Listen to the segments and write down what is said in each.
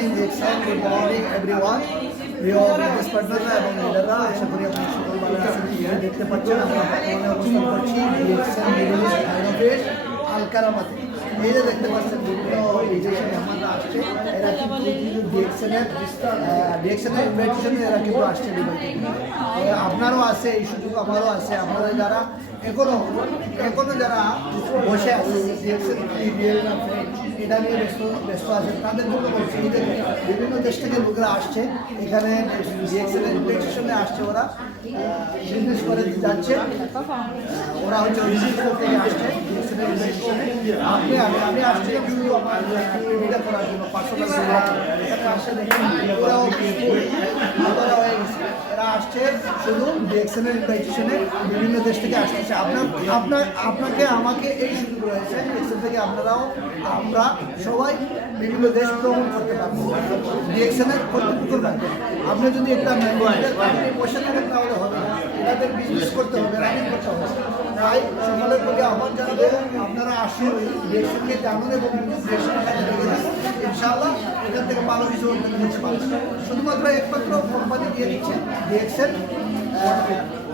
Morning good morning everyone. প্রিয় business পার্টনাররা এবং লিডাররা, আশা করি আপনি সকল ভালো আছেন। দেখতে পাচ্ছেন আমরা বর্তমানে অবস্থান করছি ডিএক্সএন মিডল ইস্ট আইনোভেট আল কারামাতে। এই যে দেখতে পাচ্ছেন বিভিন্ন বিদেশি মেহমানরা আসছে, এরা কিন্তু ডিএক্সএনের ইনভাইটেশনে এরা কিন্তু আসছে দুবাই থেকে। আপনারও আছে এই সুযোগ, আমারও আছে। আপনারা যারা এখনো যারা বসে আছে ডিএক্সএন এটা নিয়ে ব্যস্ত আছেন, তাদের জন্য বলছি এই যে বিভিন্ন দেশ থেকে লোকেরা আসছে এখানে ডিএক্সএনের ইনভাইটেশনে আসছে, ওরা বিজনেস করে যাচ্ছে, ওরা হচ্ছে ভিজিট করতে আসছে ডিএক্সএনের ইনভাইটেশনে। আমি আসছিলাম শুধু আমার সুবিধা করার জন্য, পার্সোনাল এখানে আসছে দেখুন ওরাও হয়ে গেছে। এরা আসছে শুধু ডিএক্সএনের ইনভাইটেশনে, বিভিন্ন দেশ থেকে আসতেছে। আপনাকে আমাকে এই সুযোগ রয়েছে ডিএক্সএন থেকে, আমরা সবাই বিভিন্ন দেশ ভ্রমণ করতে পারবো ডিএক্সএনের কর্তৃপক্ষের বাইরে। আপনি যদি একটা পয়সা থাকেন তাহলে হবে না, এটাদের বিজনেস করতে হবে, রানিং করতে হবে। তাই সকলের প্রতি আহ্বান জানাবো, আপনারা আসুন ডিএক্সএনকে জানুন এবং ডিএক্সএনের কাছে দেখে যান। ইনশাআল্লাহ এখান থেকে ভালো কিছু নিতে পারবেন। শুধুমাত্র একমাত্র কোম্পানি দিয়ে দিচ্ছে ডিএক্সএন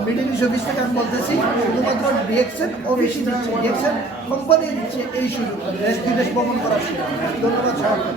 মিডিল ইস্ট অফিস থেকে আমি বলতেছি, শুধুমাত্র ডিএক্সএন অফিসই দিচ্ছে, ডিএক্সএন কোম্পানি দিচ্ছে এই সুযোগ দেশ বিদেশ ভ্রমণ করার সুযোগ। ধন্যবাদ সবাইকে।